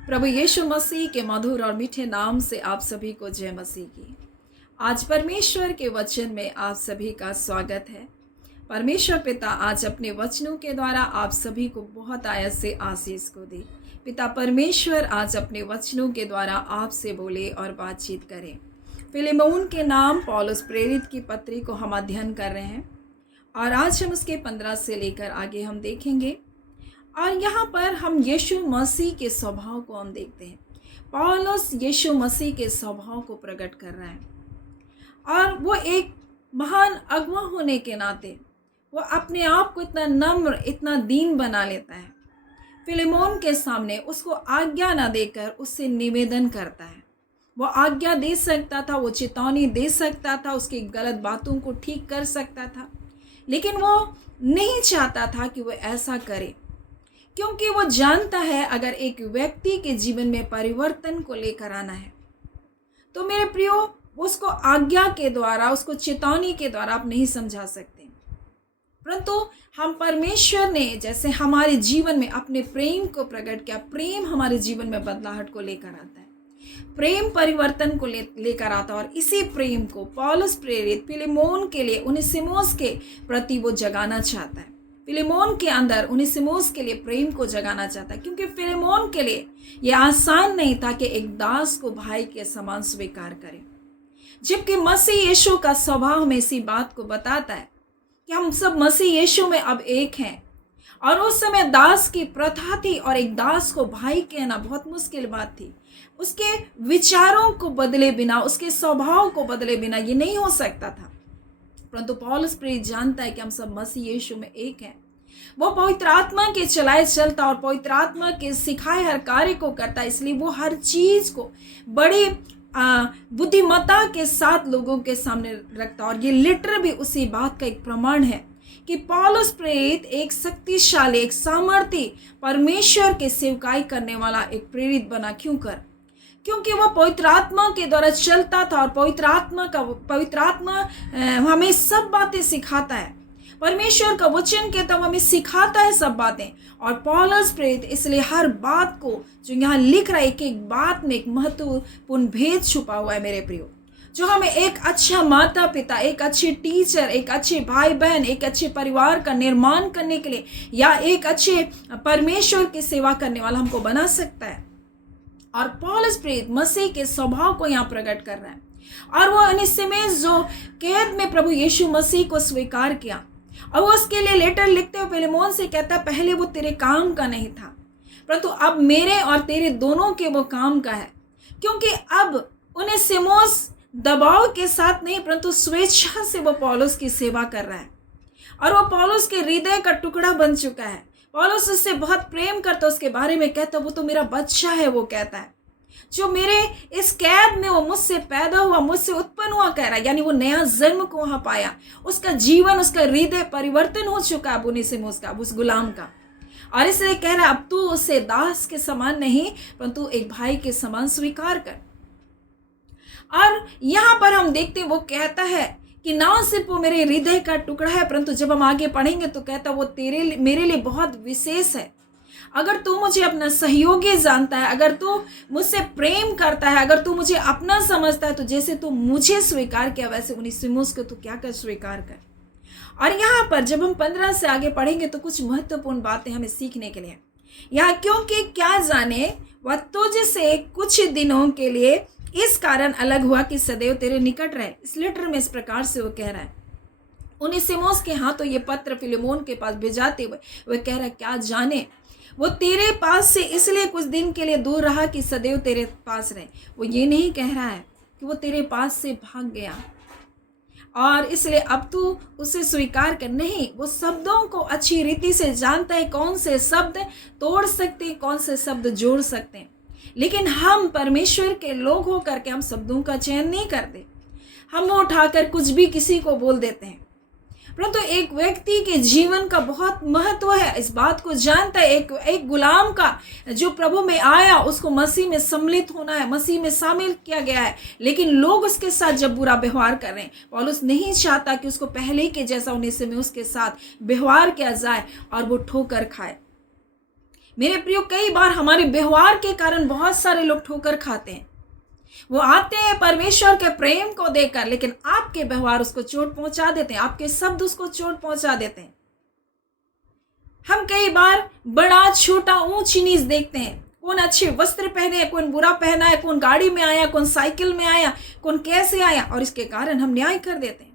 प्रभु यीशु मसीह के मधुर और मीठे नाम से आप सभी को जय मसीह की। आज परमेश्वर के वचन में आप सभी का स्वागत है। परमेश्वर पिता आज अपने वचनों के द्वारा आप सभी को बहुत आयत से आशीष को दे। पिता परमेश्वर आज अपने वचनों के द्वारा आपसे बोले और बातचीत करें। फिलेमोन के नाम पौलुस प्रेरित की पत्री को हम अध्ययन कर रहे हैं और आज हम उसके 15 से लेकर आगे हम देखेंगे। और यहाँ पर हम यीशु मसीह के स्वभाव को हम देखते हैं। पौलुस यीशु मसीह के स्वभाव को प्रकट कर रहा है और वो एक महान अगुआ होने के नाते वो अपने आप को इतना नम्र, इतना दीन बना लेता है। फिलेमोन के सामने उसको आज्ञा ना देकर उससे निवेदन करता है। वो आज्ञा दे सकता था, वो चेतावनी दे सकता था, उसकी गलत बातों को ठीक कर सकता था, लेकिन वो नहीं चाहता था कि वो ऐसा करे, क्योंकि वो जानता है अगर एक व्यक्ति के जीवन में परिवर्तन को लेकर आना है तो मेरे प्रियो उसको आज्ञा के द्वारा, उसको चेतावनी के द्वारा आप नहीं समझा सकते। परंतु हम परमेश्वर ने जैसे हमारे जीवन में अपने प्रेम को प्रकट किया। प्रेम हमारे जीवन में बदलाहट को लेकर आता है, प्रेम परिवर्तन को लेकर आता है और इसी प्रेम को पौलुस प्रेरित फिलेमोन के लिए, उनेसिमुस के प्रति वो जगाना चाहता है। फिलेमोन के अंदर उनेसिमुस के लिए प्रेम को जगाना चाहता है, क्योंकि फिलेमोन के लिए यह आसान नहीं था कि एक दास को भाई के समान स्वीकार करे, जबकि मसीह यीशु का स्वभाव में इसी बात को बताता है कि हम सब मसीह यीशु में अब एक हैं। और उस समय दास की प्रथा थी और एक दास को भाई कहना बहुत मुश्किल बात थी। उसके विचारों को बदले बिना, उसके स्वभाव को बदले बिना ये नहीं हो सकता था। परंतु पौलुस प्रेरित जानता है कि हम सब मसीह यीशु में एक हैं। वो पवित्र आत्मा के चलाए चलता और पवित्र आत्मा के सिखाए हर कार्य को करता, इसलिए वो हर चीज को बड़ी बुद्धिमत्ता के साथ लोगों के सामने रखता। और ये लेटर भी उसी बात का एक प्रमाण है कि पौलुस प्रेरित एक शक्तिशाली, एक सामर्थी परमेश्वर के सेवकाई करने वाला एक प्रेरित बना। क्योंकि वह पवित्र आत्मा के द्वारा चलता था और पवित्र आत्मा हमें सब बातें सिखाता है। परमेश्वर का वचन कहता है हमें सिखाता है सब बातें। और पौलुस प्रेरित इसलिए हर बात को जो यहाँ लिख रहा है, एक एक बात में एक महत्वपूर्ण भेद छुपा हुआ है मेरे प्रियो, जो हमें एक अच्छा माता पिता, एक अच्छे टीचर, एक अच्छे भाई बहन, एक अच्छे परिवार का निर्माण करने के लिए या एक अच्छे परमेश्वर की सेवा करने वाला हमको बना सकता है। और पौलुस प्रेरित मसीह के स्वभाव को यहाँ प्रकट कर रहा है। और वो उनेसिमुस जो कैद में प्रभु यीशु मसीह को स्वीकार किया और वो उसके लिए लेटर लिखते हुए फिलेमोन से कहता है पहले वो तेरे काम का नहीं था, परंतु अब मेरे और तेरे दोनों के वो काम का है। क्योंकि अब उनेसिमुस दबाव के साथ नहीं परंतु स्वेच्छा से वो पौलुस की सेवा कर रहा है और वो पौलुस के हृदय का टुकड़ा बन चुका है। पौलुस उससे बहुत प्रेम करता, उसके बारे में कहता वो तो मेरा बच्चा है। वो कहता है जो मेरे इस कैद में वो मुझसे पैदा हुआ, मुझसे उत्पन्न हुआ कह रहा है, यानी वो नया जन्म को वहां पाया। उसका जीवन, उसका हृदय परिवर्तन हो चुका है उनेसिमुस का, उस गुलाम का। और इसलिए कह रहा है अब तू उसे दास के समान नहीं परंतु एक भाई के समान स्वीकार कर। और यहाँ पर हम देखते हैं वो कहता है कि ना सिर्फ वो मेरे हृदय का टुकड़ा है, परंतु जब हम आगे पढ़ेंगे तो कहता वो मेरे लिए बहुत विशेष है। अगर तू मुझे अपना सहयोगी जानता है, अगर तू मुझसे प्रेम करता है, अगर तू मुझे अपना समझता है, तो जैसे तू मुझे स्वीकार किया वैसे उनेसिमुस को तू क्या कर स्वीकार कर। और यहाँ पर जब हम 15 से आगे पढ़ेंगे तो कुछ महत्वपूर्ण बातें हमें सीखने के लिए यहाँ, क्योंकि क्या जाने वह तुझसे कुछ दिनों के लिए इस कारण अलग हुआ कि सदैव तेरे निकट रहे। इस लेटर में इस प्रकार से वो कह रहा है। उनेसिमुस के हाथों ये पत्र फिलेमोन के पास भेजाते हुए वो कह रहा है क्या जाने वो तेरे पास से इसलिए कुछ दिन के लिए दूर रहा कि सदैव तेरे पास रहे। वो ये नहीं कह रहा है कि वो तेरे पास से भाग गया और इसलिए अब तू उसे स्वीकार कर, नहीं। वो शब्दों को अच्छी रीति से जानता है, कौन से शब्द तोड़ सकते हैं, कौन से शब्द जोड़ सकते हैं। लेकिन हम परमेश्वर के लोग हो करके हम शब्दों का चयन नहीं करते, हम उठाकर कुछ भी किसी को बोल देते हैं। परंतु एक व्यक्ति के जीवन का बहुत महत्व है, इस बात को जानता है। एक गुलाम का जो प्रभु में आया उसको मसीह में सम्मिलित होना है, मसीह में शामिल किया गया है, लेकिन लोग उसके साथ जब बुरा व्यवहार कर रहे हैं, पौलुस नहीं चाहता कि उसको पहले के जैसा उनेसिमुस उसके साथ व्यवहार किया जाए और वो ठोकर खाए। मेरे प्रियो, कई बार हमारे व्यवहार के कारण बहुत सारे लोग ठोकर खाते हैं। वो आते हैं परमेश्वर के प्रेम को देकर, लेकिन आपके व्यवहार उसको चोट पहुंचा देते हैं, आपके शब्द उसको चोट पहुंचा देते हैं। हम कई बार बड़ा छोटा ऊंच नीच देखते हैं, कौन अच्छे वस्त्र पहने है, कौन बुरा पहना है, कौन गाड़ी में आया, कौन साइकिल में आया, कौन कैसे आया, और इसके कारण हम न्याय कर देते हैं।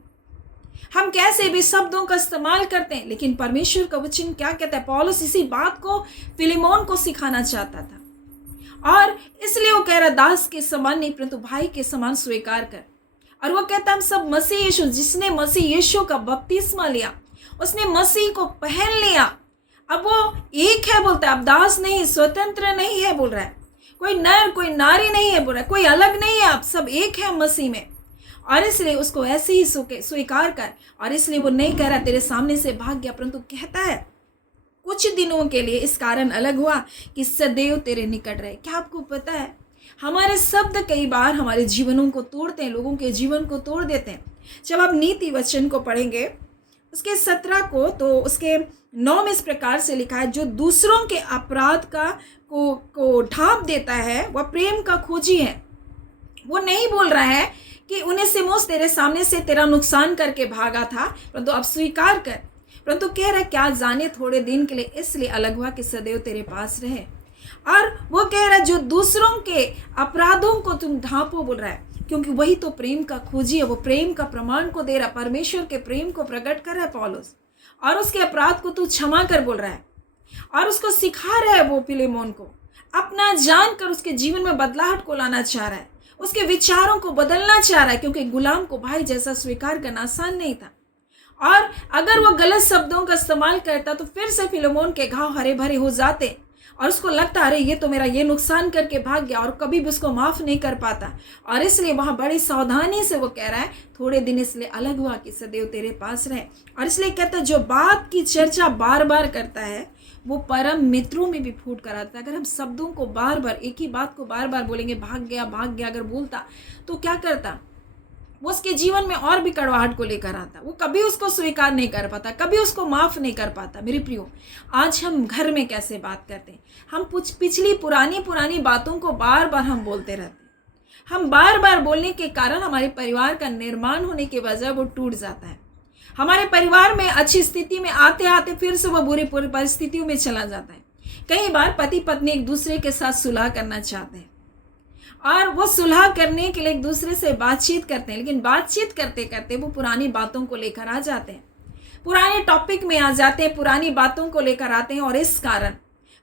हम कैसे भी शब्दों का इस्तेमाल करते हैं, लेकिन परमेश्वर का वचन क्या कहता है? पौलुस इसी बात को फिलेमोन को सिखाना चाहता था, और इसलिए वो कह रहा, दास के समान नहीं परंतु भाई के समान स्वीकार कर। और वो कहता हम सब मसीह यीशु, जिसने मसीह यीशु का बपतिस्मा लिया, उसने मसीह को पहन लिया। अब वो एक है बोलता है, अब दास नहीं, स्वतंत्र नहीं है बोल रहा है, कोई नर कोई नारी नहीं है बोल रहा है, कोई अलग नहीं है, आप सब एक है मसीह में। और इसलिए उसको ऐसे ही स्वीकार कर। और इसलिए वो नहीं कह रहा तेरे सामने से भाग गया, परंतु कहता है कुछ दिनों के लिए इस कारण अलग हुआ कि सदैव तेरे निकट रहे। क्या आपको पता है, हमारे शब्द कई बार हमारे जीवनों को तोड़ते हैं, लोगों के जीवन को तोड़ देते हैं। जब आप नीति वचन को पढ़ेंगे उसके 17 को, तो उसके 9 में इस प्रकार से लिखा है, जो दूसरों के अपराध को ढांप देता है वह प्रेम का खोजी है। वो नहीं बोल रहा है कि उन्हें सिमोस तेरे सामने से तेरा नुकसान करके भागा था, परंतु अब स्वीकार कर। परंतु कह रहा है क्या जाने थोड़े दिन के लिए इसलिए अलग हुआ कि सदैव तेरे पास रहे। और वो कह रहा है जो दूसरों के अपराधों को तुम ढांपो बोल रहा है, क्योंकि वही तो प्रेम का खोजी है। वो प्रेम का प्रमाण को दे रहा, परमेश्वर के प्रेम को प्रकट कर रहा है पौलुस, और उसके अपराध को तू क्षमा कर बोल रहा है, और उसको सिखा रहा है वो फिलेमोन को, अपना जानकर उसके जीवन में बदलाहट को लाना चाह रहा है, उसके विचारों को बदलना चाह रहा है, क्योंकि गुलाम को भाई जैसा स्वीकार करना आसान नहीं था। और अगर वो गलत शब्दों का इस्तेमाल करता तो फिर से फिलेमोन के घाव हरे भरे हो जाते, और उसको लगता अरे ये तो मेरा ये नुकसान करके भाग गया, और कभी भी उसको माफ़ नहीं कर पाता। और इसलिए वहाँ बड़ी सावधानी से वो कह रहा है थोड़े दिन इसलिए अलग हुआ कि सदैव तेरे पास रहे। और इसलिए कहता है जो बात की चर्चा बार बार करता है वो परम मित्रों में भी फूट कर आता है। अगर हम शब्दों को बार बार, एक ही बात को बार बार बोलेंगे, भाग गया अगर बोलता तो क्या करता, वो उसके जीवन में और भी कड़वाहट को लेकर आता, वो कभी उसको स्वीकार नहीं कर पाता, कभी उसको माफ़ नहीं कर पाता। मेरे प्रियो, आज हम घर में कैसे बात करते हैं, हम पिछली पुरानी बातों को बार बार हम बोलते रहते हैं। हम बार बार बोलने के कारण हमारे परिवार का निर्माण होने के वजह वो टूट जाता है। हमारे परिवार में अच्छी स्थिति में आते आते फिर से वो बुरी परिस्थितियों में चला जाता है। कई बार पति पत्नी एक दूसरे के साथ सुलह करना चाहते हैं, और वो सुलह करने के लिए एक दूसरे से बातचीत करते हैं, लेकिन बातचीत करते करते वो पुरानी बातों को लेकर आ जाते हैं, पुराने टॉपिक में आ जाते हैं, पुरानी बातों को लेकर आते हैं। और इस कारण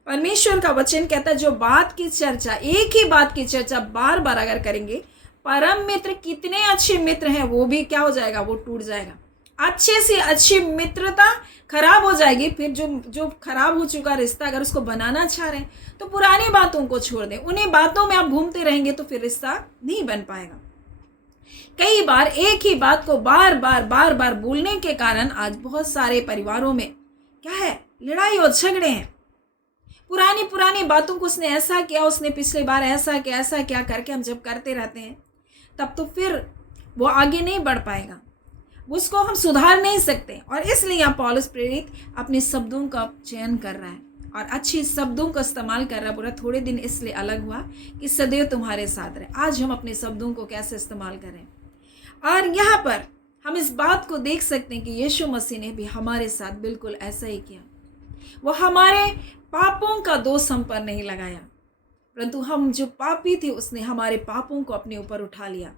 परमेश्वर का वचन कहता है जो बात की चर्चा, एक ही बात की चर्चा बार बार अगर करेंगे, परम मित्र कितने अच्छे मित्र हैं वो भी क्या हो जाएगा, वो टूट जाएगा। अच्छे से अच्छी मित्रता खराब हो जाएगी। फिर जो खराब हो चुका रिश्ता अगर उसको बनाना चाह रहे हैं तो पुरानी बातों को छोड़ दें, उन्हीं बातों में आप घूमते रहेंगे तो फिर रिश्ता नहीं बन पाएगा। कई बार एक ही बात को बार बार बोलने के कारण आज बहुत सारे परिवारों में क्या है, लड़ाई और झगड़े हैं। पुरानी बातों को उसने ऐसा किया, उसने पिछली बार ऐसा क्या करके हम जब करते रहते हैं तब तो फिर वो आगे नहीं बढ़ पाएगा, उसको हम सुधार नहीं सकते। और इसलिए यहाँ पौलुस प्रेरित अपने शब्दों का चयन कर रहा है और अच्छे शब्दों का इस्तेमाल कर रहा है। पूरा थोड़े दिन इसलिए अलग हुआ कि सदैव तुम्हारे साथ रहे। आज हम अपने शब्दों को कैसे इस्तेमाल करें, और यहाँ पर हम इस बात को देख सकते हैं कि यीशु मसीह ने भी हमारे साथ बिल्कुल ऐसा ही किया। वो हमारे पापों का दोष हम पर नहीं लगाया, परंतु हम जो पापी थे उसने हमारे पापों को अपने ऊपर उठा लिया।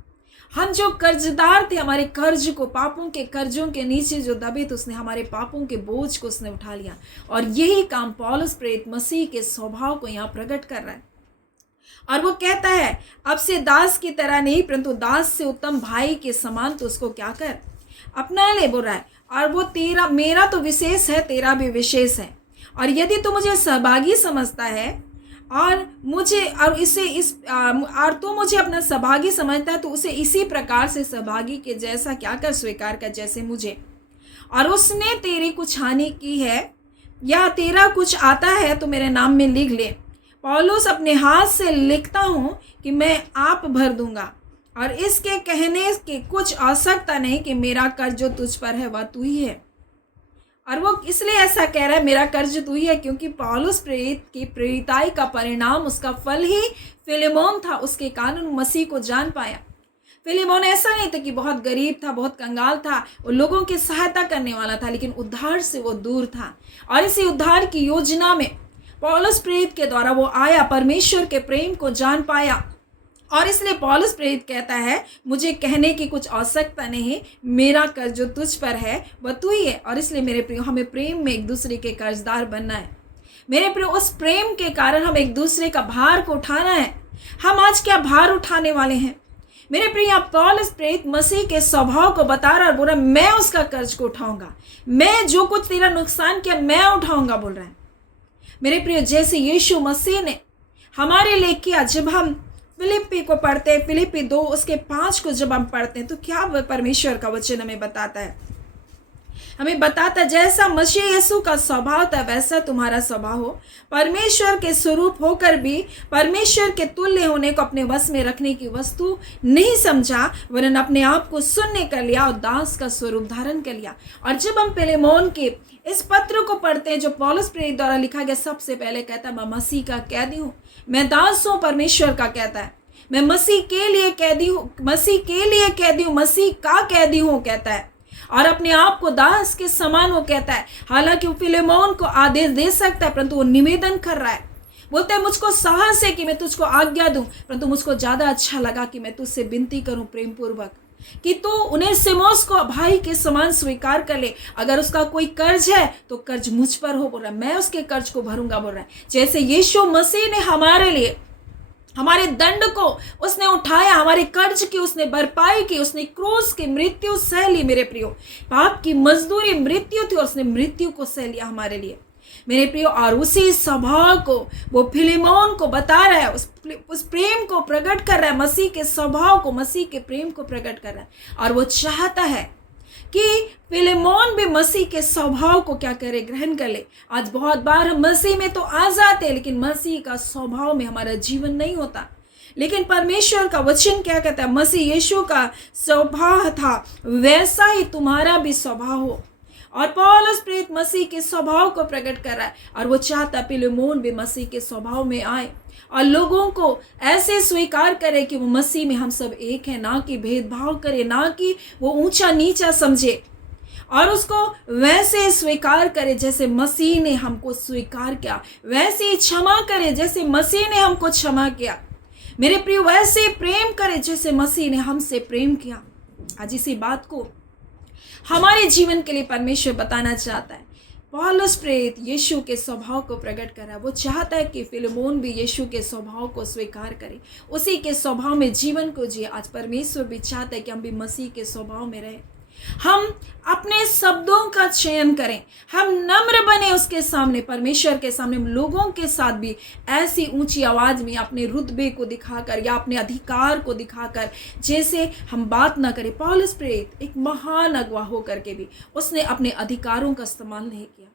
हम जो कर्जदार थे, हमारे कर्ज को, पापों के कर्जों के नीचे जो दबे थे, उसने हमारे पापों के बोझ को उसने उठा लिया। और यही काम पौलुस प्रेरित मसीह के स्वभाव को यहाँ प्रकट कर रहा है। और वो कहता है अब से दास की तरह नहीं परंतु दास से उत्तम भाई के समान तो उसको क्या कर, अपना ले बोल रहा है। और वो तेरा, मेरा तो विशेष है, तेरा भी विशेष है। और यदि तू मुझे सहभागी समझता है और तो मुझे अपना सहभागी समझता है तो उसे इसी प्रकार से सहभागी के जैसा क्या कर, स्वीकार कर जैसे मुझे। और उसने तेरी कुछ हानि की है या तेरा कुछ आता है तो मेरे नाम में लिख ले। पौलुस अपने हाथ से लिखता हूँ कि मैं आप भर दूंगा, और इसके कहने की कुछ आवश्यकता नहीं कि मेरा कर्ज जो तुझ पर है वह तू ही है। और वो इसलिए ऐसा कह रहा है, मेरा कर्ज तू ही है, क्योंकि पौलुस प्रेरित की प्रेरिताई का परिणाम, उसका फल ही फिलेमोन था। उसके कारण मसीह को जान पाया। फिलेमोन ऐसा नहीं था कि बहुत गरीब था, बहुत कंगाल था, वो लोगों की सहायता करने वाला था, लेकिन उद्धार से वो दूर था। और इसी उद्धार की योजना में पौलुस प्रेरित के द्वारा वो आया, परमेश्वर के प्रेम को जान पाया। और इसलिए पौलुस प्रेरित कहता है, मुझे कहने की कुछ आवश्यकता नहीं, मेरा कर्ज जो तुझ पर है वह तू ही है। और इसलिए मेरे प्रियो, हमें प्रेम में एक दूसरे के कर्जदार बनना है। मेरे प्रियो, उस प्रेम के कारण हम एक दूसरे का भार को उठाना है। हम आज क्या भार उठाने वाले हैं? मेरे प्रिय, पौलुस प्रेरित मसीह के स्वभाव को बता रहा और बोल रहा, मैं उसका कर्ज को उठाऊंगा, मैं जो कुछ तेरा नुकसान किया मैं उठाऊंगा, बोल रहा है। मेरे प्रिय, जैसे यीशु मसीह ने हमारे लिए किया। जब हम फिलिप्पी को पढ़ते हैं, फिलिप्पी 2 उसके 5 को जब हम पढ़ते हैं, तो क्या परमेश्वर का वचन हमें बताता है? हमें बताता है, जैसा मसीह यीशु का स्वभाव था वैसा तुम्हारा स्वभाव हो। परमेश्वर के स्वरूप होकर भी परमेश्वर के तुल्य होने को अपने वश में रखने की वस्तु नहीं समझा, वरन अपने आप को शून्य कर लिया और दास का स्वरूप धारण कर लिया। और जब हम फिलेमोन के इस पत्र को पढ़ते हैं जो पौलुस प्रेरित द्वारा लिखा गया, सबसे पहले कहता है, मैं मसीह का कैदी हूँ, मैं दास हूँ। परमेश्वर का कहता है, मैं मसीह के लिए कैदी हूँ, मसीह के लिए कैदी हूँ, मसीह का कैदी हूँ, कहता है। और अपने आप को दास के समान वो कहता है। हालांकि वो फिलेमोन को आदेश दे सकता है, परंतु वो निवेदन कर रहा है। बोलता है, मुझको साहस है कि मैं तुझको आज्ञा दूं, परंतु मुझको ज्यादा अच्छा लगा कि मैं तुझसे विनती करूं प्रेम पूर्वक कि तू उन्हें सिमोस को भाई के समान स्वीकार कर ले। अगर उसका कोई कर्ज है तो कर्ज मुझ पर हो, बोल रहा है, मैं उसके कर्ज को भरूंगा, बोल रहा है। जैसे यीशु मसीह ने हमारे लिए हमारे दंड को उसने उठाया, हमारे कर्ज की उसने भरपाई की, उसने क्रूस की मृत्यु सह ली। मेरे प्रियो, पाप की मजदूरी मृत्यु थी और उसने मृत्यु को सह लिया हमारे लिए, मेरे प्रियो। और उसी स्वभाव को वो फिलेमोन को बता रहा है, उस प्रेम को प्रकट कर रहा है, मसीह के स्वभाव को, मसीह के प्रेम को प्रकट कर रहा है। और वो चाहता है कि फिलेमोन भी मसीह के स्वभाव को क्या करे, ग्रहण कर ले। आज बहुत बार हम मसीह में तो आ जाते हैं, लेकिन मसीह का स्वभाव में हमारा जीवन नहीं होता। लेकिन परमेश्वर का वचन क्या कहता है? मसीह यीशु का स्वभाव था वैसा ही तुम्हारा भी स्वभाव हो। और पौलुस प्रेरित मसीह के स्वभाव को प्रकट कर रहा है, और वो चाहता फिलेमोन भी मसीह के स्वभाव में आए और लोगों को ऐसे स्वीकार करे कि वो मसीह में हम सब एक हैं, ना कि भेदभाव करे, ना कि वो ऊंचा नीचा समझे, और उसको वैसे स्वीकार करे जैसे मसीह ने हमको स्वीकार किया, वैसे ही क्षमा करे जैसे मसीह ने हमको क्षमा किया। मेरे प्रिय, वैसे प्रेम करे जैसे मसीह ने हमसे प्रेम किया। आज इसी बात को हमारे जीवन के लिए परमेश्वर बताना चाहता है। पौलुस प्रेरित यीशु के स्वभाव को प्रकट कर रहा है। वो चाहता है कि फिलेमोन भी यीशु के स्वभाव को स्वीकार करे, उसी के स्वभाव में जीवन को जिए। आज परमेश्वर भी चाहता है कि हम भी मसीह के स्वभाव में रहें। हम अपने शब्दों का चयन करें, हम नम्र बने उसके सामने, परमेश्वर के सामने। हम लोगों के साथ भी ऐसी ऊंची आवाज में अपने रुतबे को दिखाकर या अपने अधिकार को दिखाकर जैसे हम बात ना करें। पौलुस प्रेरित एक महान अगुवा होकर के भी उसने अपने अधिकारों का इस्तेमाल नहीं किया।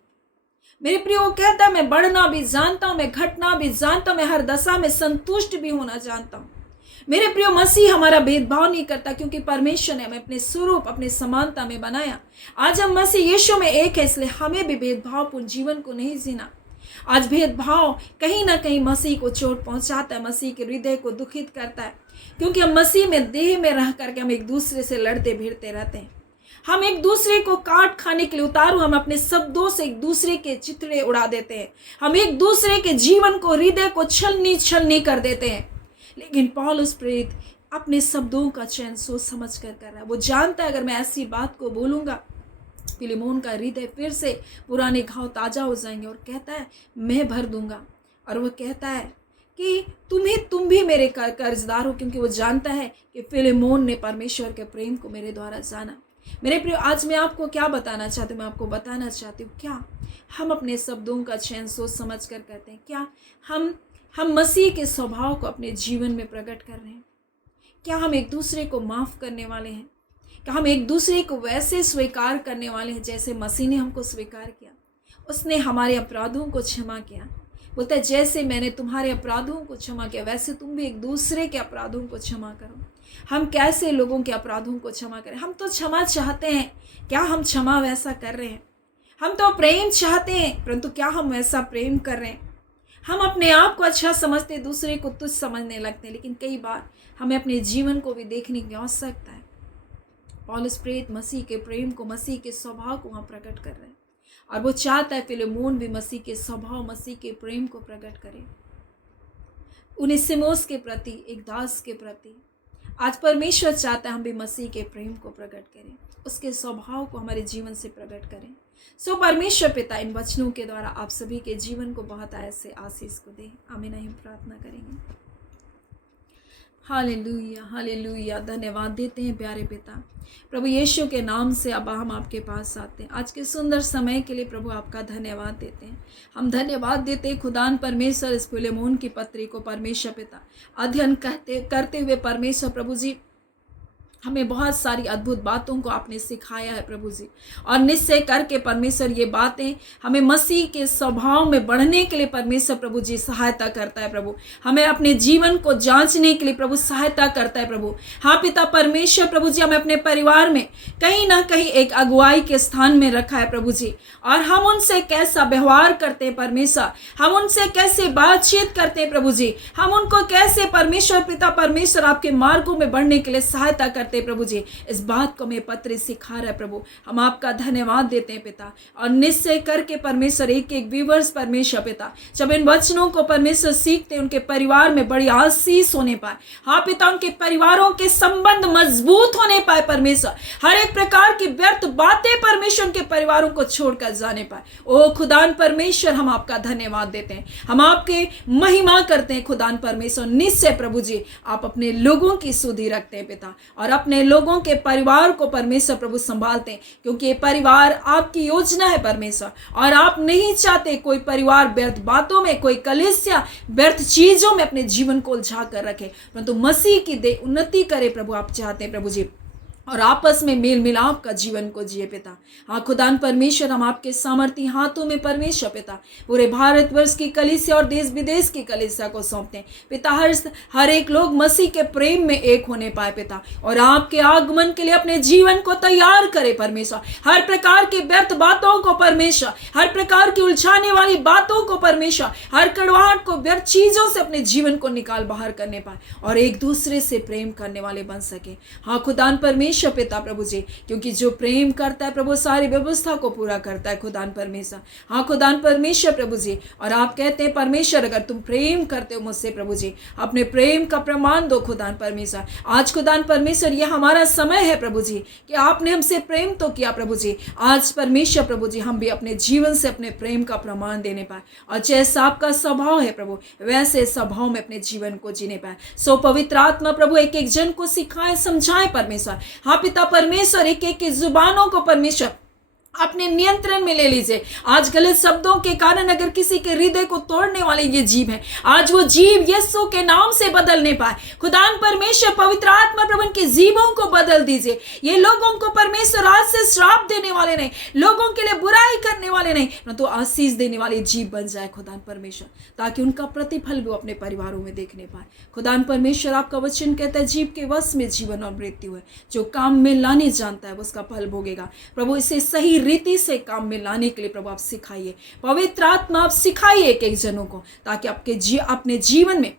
मेरे प्रिय, वो कहता है, मैं बढ़ना भी जानता हूं, मैं घटना भी जानता हूं, मैं हर दशा में संतुष्ट भी होना जानता हूं। मेरे प्रिय, मसीह हमारा भेदभाव नहीं करता, क्योंकि परमेश्वर ने हमें अपने स्वरूप, अपने समानता में बनाया। आज हम मसीह यीशु में एक है, इसलिए हमें भी भेदभावपूर्ण जीवन को नहीं जीना। आज भेदभाव कहीं ना कहीं मसीह को चोट पहुंचाता है, मसीह के हृदय को दुखित करता है, क्योंकि हम मसीह में देह में रह करके हम एक दूसरे से लड़ते भिड़ते रहते हैं। हम एक दूसरे को काट खाने के लिए उतारू, हम अपने शब्दों से एक दूसरे के चितड़े उड़ा देते हैं, हम एक दूसरे के जीवन को, हृदय को छलनी कर देते हैं। लेकिन पौलुस प्रेरित अपने शब्दों का चयन सोच समझ कर रहा है। वो जानता है, अगर मैं ऐसी बात को बोलूंगा, फिलेमोन का हृदय फिर से पुराने घाव ताजा हो जाएंगे। और कहता है, मैं भर दूंगा। और वो कहता है कि तुम भी मेरे कर्जदार हो, क्योंकि वो जानता है कि फिलेमोन ने परमेश्वर के प्रेम को मेरे द्वारा जाना। मेरे प्रिय, आज मैं आपको क्या बताना चाहती हूँ? मैं आपको बताना चाहती हूँ, क्या हम अपने शब्दों का चयन सोच समझ कर करते हैं? क्या हम मसीह के स्वभाव को अपने जीवन में प्रकट कर रहे हैं? क्या हम एक दूसरे को माफ़ करने वाले हैं? क्या हम एक दूसरे को वैसे स्वीकार करने वाले हैं जैसे मसीह ने हमको स्वीकार किया? उसने हमारे अपराधों को क्षमा किया। बोलता है, जैसे मैंने तुम्हारे अपराधों को क्षमा किया, वैसे तुम भी एक दूसरे के अपराधों को क्षमा करो। हम कैसे लोगों के अपराधों को क्षमा करें? हम तो क्षमा चाहते हैं, क्या हम क्षमा वैसा कर रहे हैं? हम तो प्रेम चाहते हैं, परंतु क्या हम ऐसा प्रेम कर रहे हैं? हम अपने आप को अच्छा समझते, दूसरे को तुच्छ समझने लगते हैं, लेकिन कई बार हमें अपने जीवन को भी देखने की आवश्यकता है। पौलुस प्रेरित मसीह के प्रेम को, मसीह के स्वभाव को वहाँ प्रकट कर रहे हैं, और वो चाहता है फिलेमोन भी मसीह के स्वभाव, मसीह के प्रेम को प्रकट करे, उनेसिमुस के प्रति, एक दास के प्रति। आज परमेश्वर चाहता है हम भी मसीह के प्रेम को प्रकट करें, उसके स्वभाव को हमारे जीवन से प्रकट करें। सो परमेश्वर पिता इन वचनों के द्वारा आप सभी के जीवन को बहुत ऐसे आशीष को दे। आमीन। हम प्रार्थना करेंगे। Hallelujah, hallelujah. धन्यवाद देते हैं प्यारे पिता, प्रभु यीशु के नाम से अब हम आपके पास आते हैं। आज के सुंदर समय के लिए प्रभु आपका धन्यवाद देते हैं। हम धन्यवाद देते हैं खुदान परमेश्वर, इस फिलेमोन की पत्री को परमेश्वर पिता अध्ययन करते हुए परमेश्वर प्रभु जी हमें बहुत सारी अद्भुत बातों को आपने सिखाया है प्रभु जी, और निश्चय करके परमेश्वर ये बातें हमें मसीह के स्वभाव में बढ़ने के लिए परमेश्वर प्रभु जी सहायता करता है। प्रभु हमें अपने जीवन को जांचने के लिए प्रभु सहायता करता है प्रभु। हाँ पिता परमेश्वर प्रभु जी, हमें अपने परिवार में कहीं ना कहीं एक अगुवाई के स्थान में रखा है प्रभु जी, और हम उनसे कैसा व्यवहार करते हैं परमेश्वर, हम उनसे कैसे बातचीत करते हैं प्रभु जी, हम उनको कैसे परमेश्वर पिता परमेश्वर आपके मार्गों में बढ़ने के लिए सहायता करते प्रभु जी, इस बात को हमें पत्र सिखा रहा है प्रभु। हम आपका धन्यवाद देते हैं पिता, और निश्चय करके परमेश्वर एक एक व्यूअर्स परमेश्वर पिता जब इन वचनों को परमेश्वर सीखते उनके परिवार में बड़ी आशीष होने पाए। हाँ पिता, उनके परिवारों के संबंध मजबूत होने पाए परमेश्वर, हर एक प्रकार की व्यर्थ बातें परमेश्वर उनके परिवारों को छोड़कर जाने पाए। ओ खुदान परमेश्वर, हम आपका धन्यवाद देते हैं, हम आपके महिमा करते हैं खुदान परमेश्वर। निश्चय प्रभु जी आप अपने लोगों की सुधि रखते हैं पिता, और अपने लोगों के परिवार को परमेश्वर प्रभु संभालते हैं, क्योंकि ये परिवार आपकी योजना है परमेश्वर, और आप नहीं चाहते कोई परिवार व्यर्थ बातों में, कोई कलीसिया व्यर्थ चीजों में अपने जीवन को उलझा कर रखे, परंतु मसीह की उन्नति करे प्रभु आप चाहते हैं प्रभु जी, और आपस में मेल मिलाप का जीवन को जिए पिता। हाँ खुदान परमेश्वर, हम आपके सामर्थी हाथों में परमेश्वर पिता पूरे भारतवर्ष की कलीसिया और देश विदेश की कलीसिया को सौंपते हैं पिता। हर एक लोग मसीह के प्रेम में एक होने पाए पिता, और आपके आगमन के लिए अपने जीवन को तैयार करे परमेश्वर। हर प्रकार की व्यर्थ बातों को परमेश्वर, हर प्रकार की उलझाने वाली बातों को परमेश्वर, हर कड़वाहट को, व्यर्थ चीजों से अपने जीवन को निकाल बाहर करने पाए, और एक दूसरे से प्रेम करने वाले बन सके। हाँ खुदान परमेश्वर पिता प्रभु जी, क्योंकि जो प्रेम करता है प्रभु सारी व्यवस्था को पूरा करता है खुदान परमेश्वर। हाँ खुदान परमेश्वर प्रभु जी, और आप कहते हैं परमेश्वर अगर तुम प्रेम करते हो मुझसे प्रभु जी, अपने प्रेम का प्रमाण दो खुदान परमेश्वर। आज खुदान परमेश्वर ये हमारा समय है प्रभु जी कि आपने हमसे प्रेम तो किया प्रभु जी, आज परमेश्वर प्रभु जी हम भी अपने जीवन से अपने प्रेम का प्रमाण देने पाए, और जैसा आपका स्वभाव है प्रभु वैसे स्वभाव में अपने जीवन को जीने पाए। सो पवित्र आत्मा प्रभु एक एक जन को सिखाए, समझाए परमेश्वर। हाँ पिता परमेश्वर, एक एक की जुबानों को परमेश्वर अपने नियंत्रण में ले लीजिए। आज गलत शब्दों के कारण अगर किसी के हृदय को तोड़ने वाले ये जीव है, आज वो जीव यीशु के नाम से बदलने पाए। खुदान परमेश्वर पवित्र आत्मा प्रभु के जीवों को बदल दीजिए। ये लोगों को परमेश्वर आज से श्राप देने वाले नहीं, लोगों के लिए बुराई करने वाले नहीं, परंतु आशीष देने वाले जीव बन जाए खुदान परमेश्वर, ताकि उनका प्रतिफल वो अपने परिवारों में देखने पाए। खुदान परमेश्वर आपका वचन कहता है जीव के वश में जीवन और मृत्यु है, जो काम में लाने जानता है वो उसका फल भोगेगा। प्रभु इसे सही रीति से काम में लाने के लिए प्रभु आप सिखाइए, पवित्र आत्मा आप सिखाइए एक एक जनों को, ताकि अपने जीवन में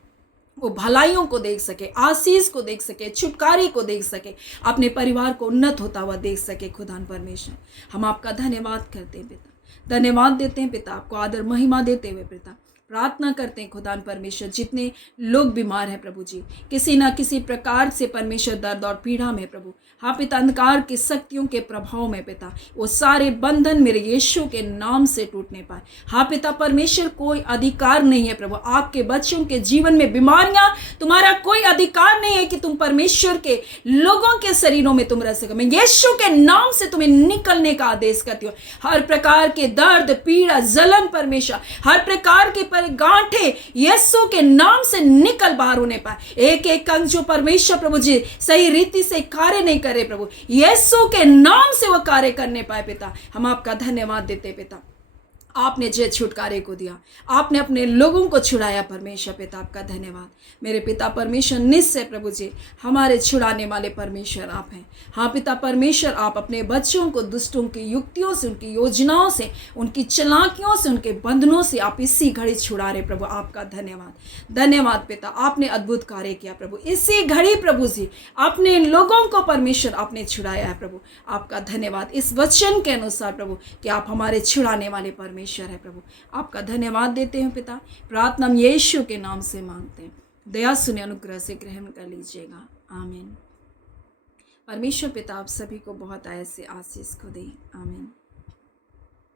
वो भलाइयों को देख सके, आशीष को देख सके, छुटकारे को देख सके, अपने परिवार को उन्नत होता हुआ देख सके। खुदान परमेश्वर हम आपका धन्यवाद करते हैं पिता, धन्यवाद देते हैं पिता, आपको आदर महिमा देते हुए पिता प्रार्थना करते हैं खुदान परमेश्वर, जितने लोग बीमार हैं प्रभु जी, किसी ना किसी प्रकार से परमेश्वर दर्द और पीड़ा में प्रभु, हाँ पिता अंधकार की शक्तियों के प्रभाव में पिता वो सारे बंधन मेरे यीशु के नाम से टूटने पाए। हाँ पिता परमेश्वर, कोई अधिकार नहीं है प्रभु आपके बच्चों के जीवन में बीमारियां, तुम्हारा कोई अधिकार नहीं है कि तुम परमेश्वर के लोगों के शरीरों में तुम रह सको। मैं यीशु के नाम से तुम्हें निकलने का आदेश करती हूँ। हर प्रकार के दर्द, पीड़ा, जलन परमेश्वर, हर प्रकार के गांठे यीशु के नाम से निकल बाहर होने पाए। एक एक अंग जो परमेश्वर प्रभु जी सही रीति से कार्य नहीं करे प्रभु, यीशु के नाम से वो कार्य करने पाए पिता। हम आपका धन्यवाद देते पिता, आपने जय छुटकारे को दिया, आपने अपने लोगों को छुड़ाया। परमेश्वर पिता आपका धन्यवाद। मेरे पिता परमेश्वर, निश्चय प्रभु जी हमारे छुड़ाने वाले परमेश्वर आप हैं। हाँ पिता परमेश्वर, आप अपने बच्चों को दुष्टों की युक्तियों से, उनकी योजनाओं से, उनकी चालाकियों से, उनके बंधनों से आप इसी घड़ी छुड़ा रहे प्रभु। आपका धन्यवाद। धन्यवाद पिता, आपने अद्भुत कार्य किया प्रभु। इसी घड़ी प्रभु जी अपने लोगों को परमेश्वर आपने छुड़ाया है प्रभु। आपका धन्यवाद। इस वचन के अनुसार प्रभु कि आप हमारे छुड़ाने वाले परमेश्वर है प्रभु। आपका धन्यवाद देते हैं पिता। प्रार्थना हम यीशु के नाम से मांगते हैं। दया सुने, अनुग्रह से ग्रहण कर लीजिएगा। आमीन। परमेश्वर पिता आप सभी को बहुत ऐसे आशीष को दे। आमीन।